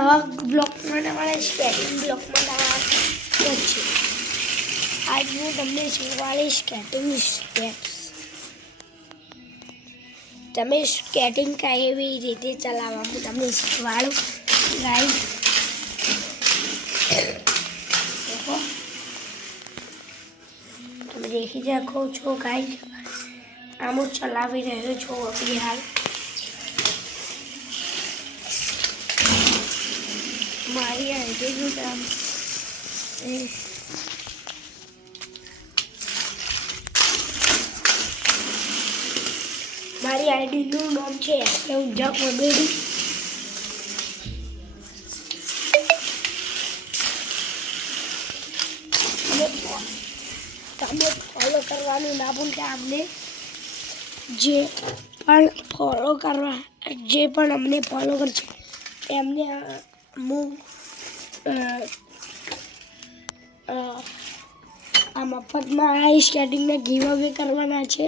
નવા બ્લોકમાં તમારે સ્કેટિંગ બ્લોકમાં તમારે છે. આજ હું તમને શીખવાડીશ સ્કેટિંગ સ્ટેપ્સ. તમે સ્કેટિંગ કેવી રીતે ચલાવવા હું તમને શીખવાડું ગાઈસ. देखो તમે દેખી શકો છો ગાઈસ, આમ હું ચલાવી રહ્યો છું અભી હાલ. મારી આઈડીનું નામ છે ઊંઝા કોમેડી. તમે ફોલો કરવાનું ના ભૂલતા. અમને જે પણ અમને ફોલો કરશે એમને હું આ મફતમાં આ સ્કેટિંગના ગીવ અવે કરવાના છે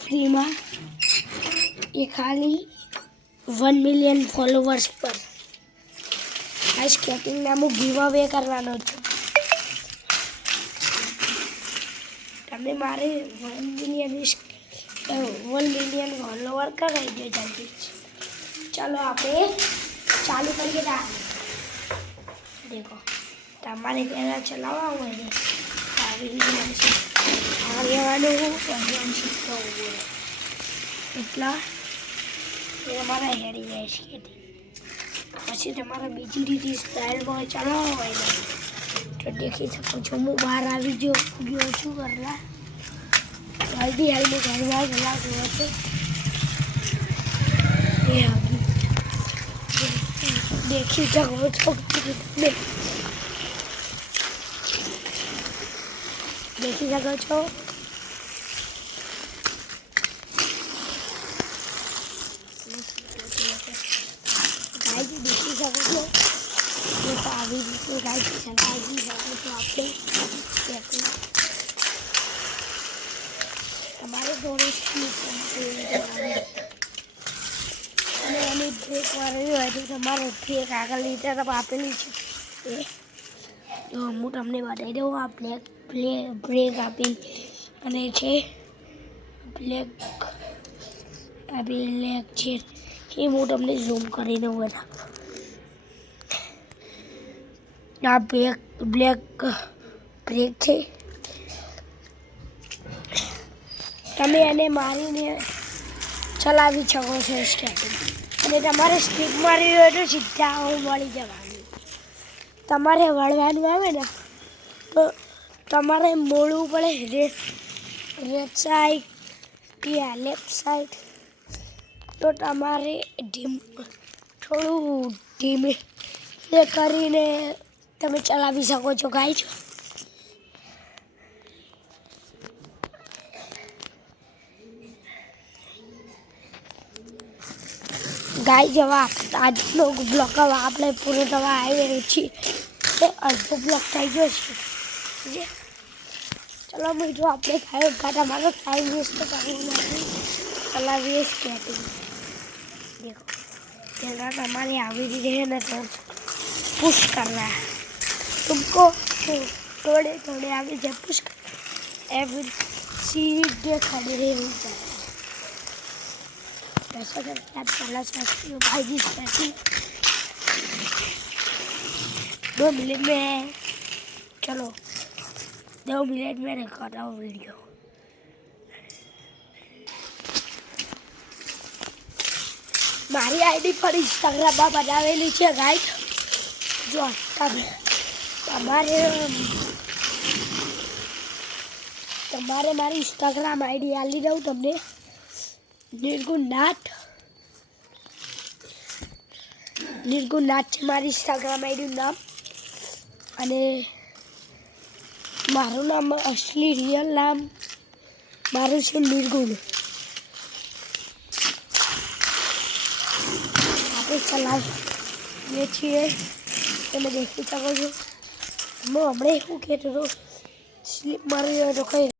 ફ્રીમાં. એ ખાલી 1 મિલિયન ફોલોવર્સ પર આ સ્કેટિંગના હું ગીવ અવે કરવાનો છું. તમે મારે 1 મિલિયન ફોલોવર કરાવી દો જલ્દી. ચાલો આપણે ચાલુ કરીએ. દેખો તમારે પહેલાં ચલાવવા હોય ને આવી રીતે રહેવાનું શીખવું એટલા એ તમારા હેડી જાય સ્કેટિંગ. પછી તમારે બીજી રીતે સ્ટાઇલમાં ચલાવવા હોય ને તો દેખી શકો છો. હું બહાર આવી ગયો છું ઘરના. જલ્દી હાલ હું ઘરમાં ચલાવતો હતો. એ આવી દેખી શકો છો. દેખી શકો છો. ગાઈસ દેખી શકો છો. આવી રીતે ગાઈસ ચલાવી શકો છો આપણે. તમારે થોડું અને એની બ્રેક વાળવી હોય તો તમારે બ્રેક આગળની તરફ આપેલી છે તો હું તમને બતાવી દઉં. આ બ્રેક આપી અને છે બ્લેક છે એ હું તમને ઝૂમ કરીને બતાવું. આ બ્લેક બ્રેક છે. તમે એને મારીને ચલાવી શકો છો સ્કેટિંગ. અને તમારે સ્ટીક મારી હોય તો સીધા મળી જવાનું. તમારે વળવાનું આવે ને તો તમારે મોડવું પડે રેડ સાઈડ યા લેફ્ટ સાઈડ. તો તમારે થોડું ધીમે કરીને તમે ચલાવી શકો છો ગાઈસ. ગાઈસ હવે આજનો બ્લોક હવે આપણે પૂરો થવા આવી રહ્યો છીએ. અડધો બ્લોક થઈ ગયો છે. ચલો મિત્રો આપણે મારો ટાઈમ વેસ્ટ કરવું નથી. ચલાવીએ સ્કેટિંગ. देखो પહેલાં તમારે આવી રીતે है ना तो पुश करना है तुमको. थोड़े थोड़े आगे जब पुश फिर सीधे खड़े रहना चाहिए. ऐसा करके आप चला सकते हो भाई जी. स्केटिंग 2 मिनट में. चलो 2 मिनट में रिकॉर्ड आओ वीडियो. મારી આઈડી પર ઇન્સ્ટાગ્રામમાં બનાવેલી છે ગાઈસ. જો તમારે મારી ઇન્સ્ટાગ્રામ આઈડી આપી દઉં તમને. નિર્ગુણનાથ છે મારી ઇન્સ્ટાગ્રામ આઈડીનું નામ. અને મારું નામ અસલી રિયલ નામ મારું છે નિર્ગુણ. આપણે ચલાવીએ છીએ તમે દેખી શકો છો. હું હમણાં શું કહેતો હતો સ્લીપ મારી હોય તો કઈ